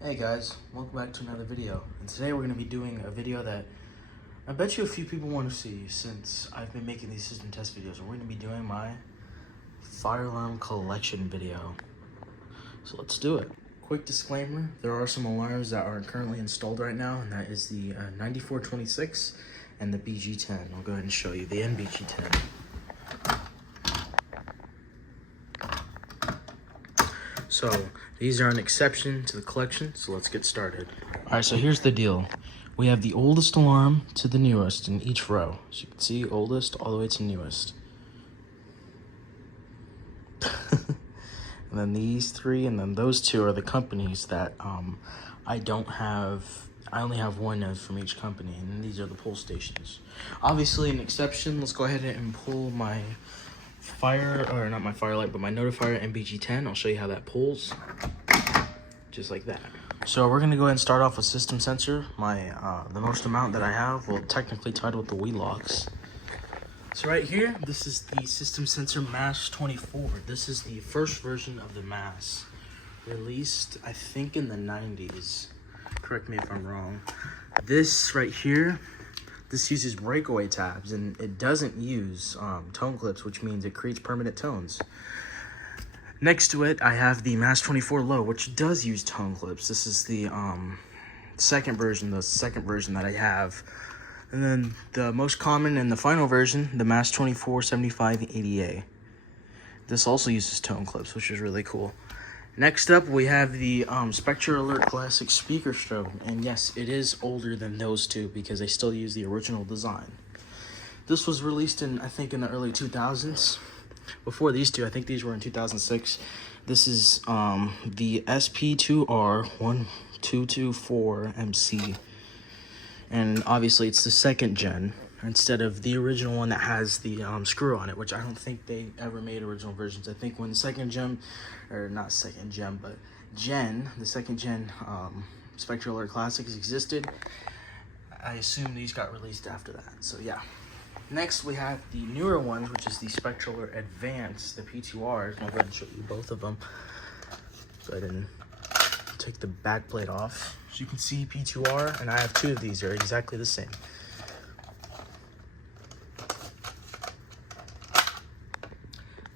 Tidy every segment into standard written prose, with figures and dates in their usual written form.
Hey guys, welcome back to another video. And today we're going to be doing a video that I bet you a few people want to see since I've been making these system test videos. We're going to be doing my fire alarm collection video. So let's do it. Quick disclaimer, there are some alarms that are currently installed right now, and that is the 9426 and the BG10. I'll go ahead and show you the NBG10. So these are an exception to the collection, so let's get started. All right, so here's the deal. We have the oldest alarm to the newest in each row. As you can see, oldest all the way to newest. And then these three, and then those two are the companies that I don't have. I only have one of from each company, and these are the pull stations. Obviously, an exception. Let's go ahead and pull my not my firelight, but my notifier NBG10. I'll show you how that pulls, just like that. So we're gonna go ahead and start off with system sensor. The most amount that I have, well, technically tied with the Wheelocks. So right here, this is the system sensor MAS 24. This is the first version of the MAS, released I think in the 90s. Correct me if I'm wrong. This right here, this uses breakaway tabs, and it doesn't use tone clips, which means it creates permanent tones. Next to it, I have the MAS 24 Low, which does use tone clips. This is the second version that I have. And then the most common and the final version, the MAS 24 7580A. This also uses tone clips, which is really cool. Next up, we have the Spectre Alert Classic speaker strobe, and yes, it is older than those two because they still use the original design. This was released I think in the early 2000s. Before these two, I think these were in 2006. This is the SP2R1224MC, and obviously it's the second gen instead of the original one that has the screw on it, which I don't think they ever made original versions. I think when the second gen, or not second gen, but the second gen Spectre Alert Classics existed, I assume these got released after that. So yeah. Next we have the newer ones, which is the Spectre Alert Advanced, the P2Rs. I'll go ahead and show you both of them. Go ahead and take the back plate off. As you can see, P2R, and I have two of these. They're exactly the same.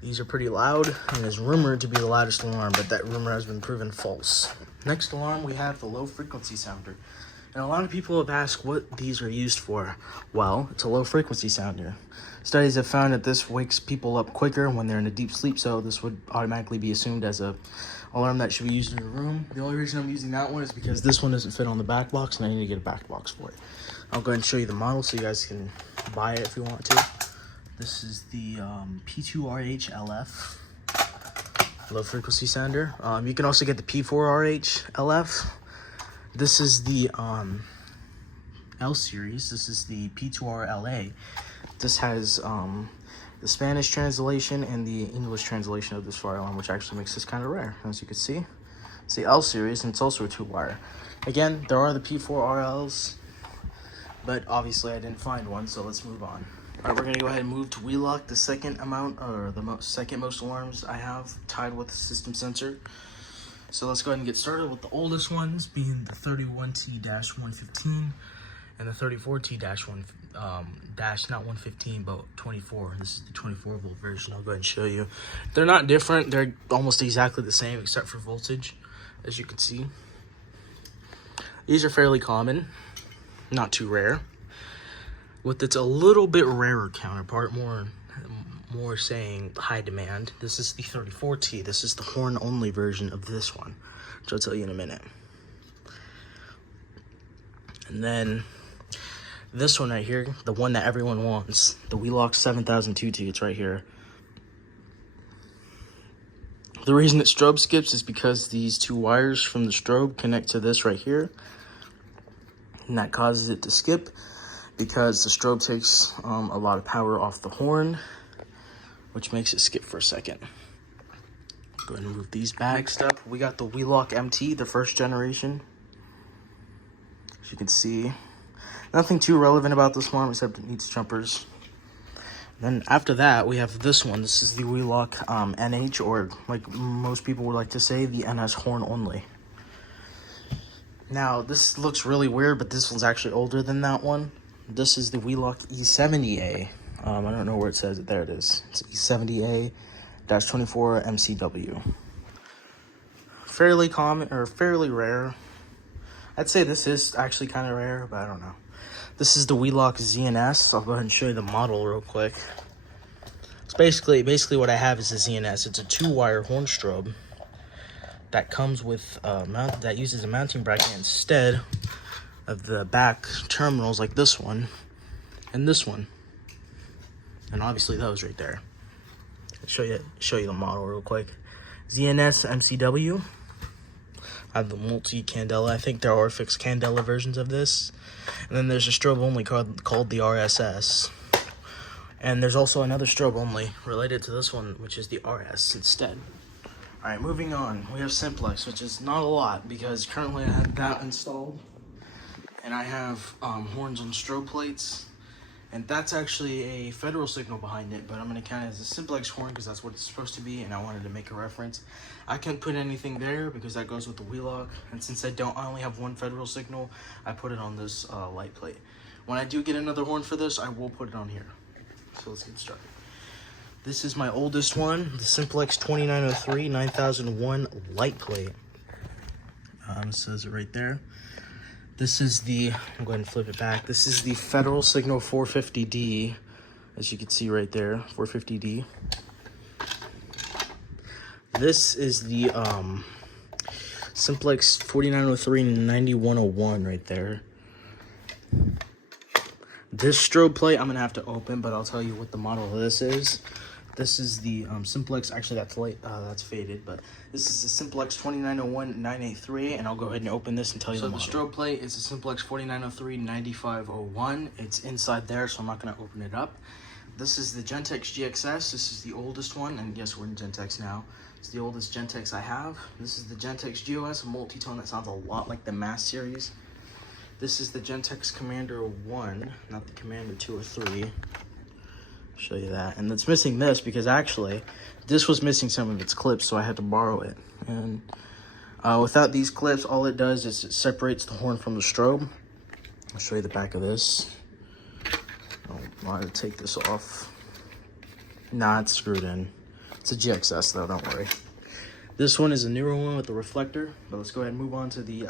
These are pretty loud, and is rumored to be the loudest alarm, but that rumor has been proven false. Next alarm, we have the low frequency sounder. And a lot of people have asked what these are used for. Well, it's a low frequency sounder. Studies have found that this wakes people up quicker when they're in a deep sleep, so this would automatically be assumed as a alarm that should be used in your room. The only reason I'm using that one is because this one doesn't fit on the back box, and I need to get a back box for it. I'll go ahead and show you the model so you guys can buy it if you want to. This is the P2RH LF low frequency sounder. You can also get the P4RH LF. This is the L series. This is the P2R LA. This has the Spanish translation and the English translation of this fire alarm, which actually makes this kind of rare, as you can see. It's the L series, and it's also a 2-wire. Again, there are the P4RLs, but obviously I didn't find one, so let's move on. All right, we're gonna go ahead and move to Wheelock, the second most alarms I have tied with the system sensor. So let's go ahead and get started with the oldest ones, being the 31T-115 and the 34T-1, not 115, but 24. This is the 24-volt version. I'll go ahead and show you. They're not different. They're almost exactly the same except for voltage, as you can see. These are fairly common, not too rare. With its a little bit rarer counterpart, more saying high demand. This is the 34T. This is the horn-only version of this one, which I'll tell you in a minute. And then this one right here, the one that everyone wants, the Wheelock 7002T. It's right here. The reason it strobe skips is because these two wires from the strobe connect to this right here, and that causes it to skip because the strobe takes a lot of power off the horn, which makes it skip for a second. Go ahead and move these back. Next up, we got the Wheelock MT, the first generation. As you can see, nothing too relevant about this one except it needs jumpers. Then after that, we have this one. This is the Wheelock NH, or like most people would like to say, the NS horn only. Now, this looks really weird, but this one's actually older than that one. This is the Wheelock E70A. I don't know where it says it. There it is. It's E70A-24 MCW. Fairly common, or fairly rare. I'd say this is actually kind of rare, but I don't know. This is the Wheelock ZNS. I'll go ahead and show you the model real quick. It's basically what I have is the ZNS. It's a 2-wire horn strobe that comes with that uses a mounting bracket instead of the back terminals like this one and this one, and obviously those right there. I'll show you the model real quick. ZNS MCW. I have the multi-candela. I think there are fixed candela versions of this, and then there's a strobe only called the RSS, and there's also another strobe only related to this one, which is the RS instead. Alright, moving on. We have Simplex, which is not a lot because currently I have that installed. And I have horns on strobe plates. And that's actually a federal signal behind it, but I'm going to count it as a Simplex horn because that's what it's supposed to be, and I wanted to make a reference. I can't put anything there because that goes with the Wheelock. And since I only have one federal signal, I put it on this light plate. When I do get another horn for this, I will put it on here. So let's get started. This is my oldest one, the Simplex 2903 9001 light plate. It says it right there. This is the, I'm going to flip it back. This is the Federal Signal 450D, as you can see right there, 450D. This is the Simplex 4903 9101 right there. This strobe plate I'm going to have to open, but I'll tell you what the model of this is. This is the Simplex, actually that's late, that's faded, but this is the Simplex 2901 983, and I'll go ahead and open this and tell you the model. So the strobe plate is a Simplex 4903 9501. It's inside there, so I'm not going to open it up. This is the Gentex GXS. This is the oldest one, and yes, we're in Gentex now. It's the oldest Gentex I have. This is the Gentex GOS, a multi-tone that sounds a lot like the Mass series. This is the Gentex Commander 1, not the Commander 2 or 3. Show you that, and it's missing this because actually this was missing some of its clips, so I had to borrow it. And without these clips, all it does is it separates the horn from the strobe. I'll show you the back of this. I'll want to take this off. Nah, it's screwed in. It's a GXS though, don't worry. This one is a newer one with the reflector, but let's go ahead and move on to the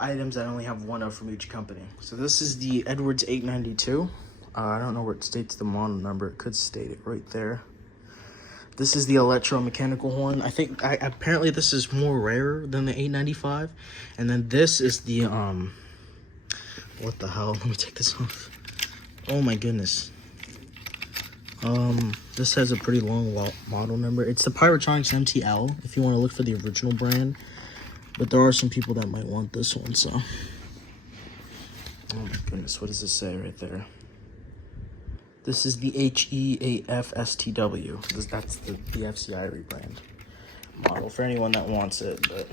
items I only have one of from each company. So this is the Edwards 892. I don't know where it states the model number. It could state it right there. This is the electromechanical horn. I think, apparently this is more rare than the 895. And then this is the, what the hell? Let me take this off. Oh my goodness. This has a pretty long model number. It's the Pyrotronics MTL, if you want to look for the original brand. But there are some people that might want this one, so. Oh my goodness, what does this say right there? This is the HEAFSTW. That's the FCI rebrand model for anyone that wants it. But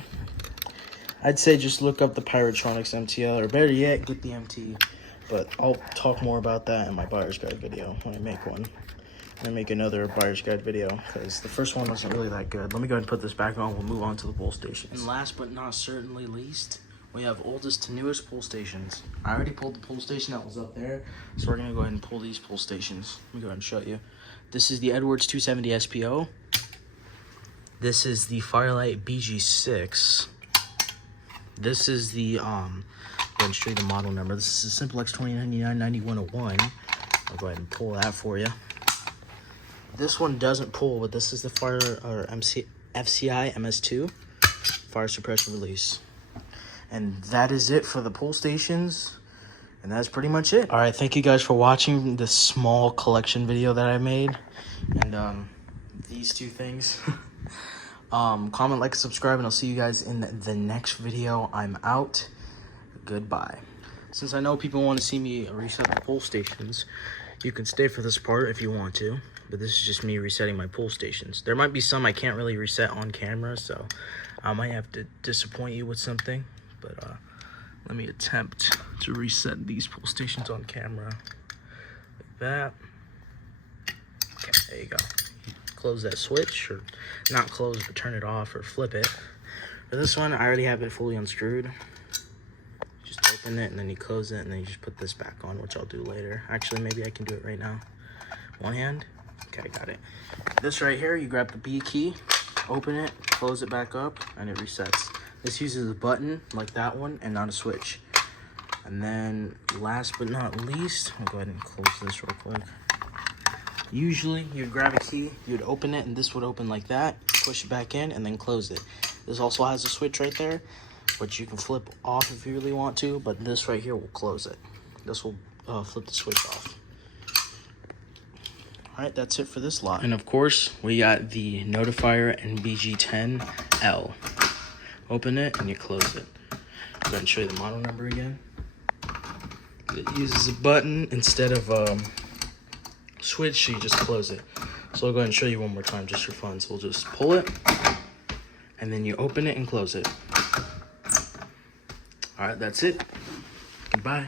I'd say just look up the Pyrotronics MTL, or better yet, get the MT. But I'll talk more about that in my buyer's guide video when I make one. I make another buyer's guide video because the first one wasn't really that good. Let me go ahead and put this back on. We'll move on to the pull stations. And last but not certainly least, we have oldest to newest pull stations. I already pulled the pull station that was up there, so we're gonna go ahead and pull these pull stations. Let me go ahead and show you. This is the Edwards 270 SPO. This is the Firelight BG6. This is the go ahead and show you the model number. This is the Simplex 2099 9101. I'll go ahead and pull that for you. This one doesn't pull, but this is the FCI MS2 fire suppression release. And that is it for the pull stations, and that's pretty much it. All right, thank you guys for watching this small collection video that I made, and these two things. Comment, like, and subscribe, and I'll see you guys in the next video. I'm out. Goodbye. Since I know people want to see me reset the pull stations, you can stay for this part if you want to, but this is just me resetting my pull stations. There might be some I can't really reset on camera, so I might have to disappoint you with something. But let me attempt to reset these pull stations on camera like that. Okay, there you go. Close that switch, or not close, but turn it off or flip it. For this one, I already have it fully unscrewed. in it, and then you close it, and then you just put this back on, which I'll do later. Actually, maybe I can do it right now. One hand. Okay, got it. This right here, you grab the B key, open it, close it back up, and it resets. This uses a button like that one and not a switch. And then last but not least, I'll go ahead and close this real quick. Usually you'd grab a key, you'd open it, and this would open like that, push it back in, and then close it. This also has a switch right there, which you can flip off if you really want to, but this right here will close it. This will flip the switch off. All right, that's it for this lot. And of course, we got the notifier and BG10L. Open it and you close it. Go ahead and show you the model number again. It uses a button instead of switch, so you just close it. So I'll go ahead and show you one more time just for fun. So we'll just pull it, and then you open it and close it. All right, that's it. Goodbye.